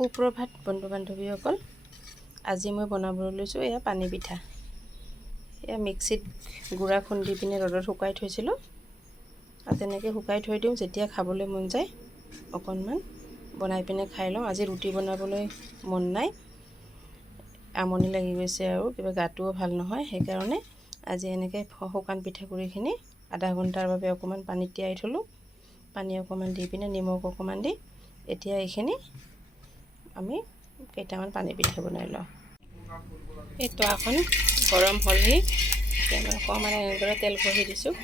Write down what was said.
সুপ্ৰভাত বন্ধু বান্ধৱীসকল। আজি মই বনাবলৈ লৈছোঁ এয়া পানী পিঠা। এয়া মিক্সিত গুড়া খুন্দি পিনে ৰ'দত শুকাই থৈছিলোঁ, আৰু তেনেকৈ শুকাই থৈ দিওঁ। যেতিয়া খাবলৈ মন যায় অকণমান বনাই পিনে খাই লওঁ। আজি ৰুটি বনাবলৈ মন নাই, আমনি লাগি গৈছে আৰু কিবা গাটোও ভাল নহয়। সেইকাৰণে আজি এনেকৈ শুকান পিঠাগুড়িখিনি আধা ঘণ্টাৰ বাবে অকণমান পানীত তিয়াই থ'লোঁ। পানী অকণমান দি পিনে নিমখ অকণমান দি এতিয়া এইখিনি আমি কেইটামান পানী পিঠা বনাই লওঁ। এই তৱাখন গৰম হ'লেই এতিয়া মই অকণমান এনেদৰে তেল ঘঁহি দিছোঁ।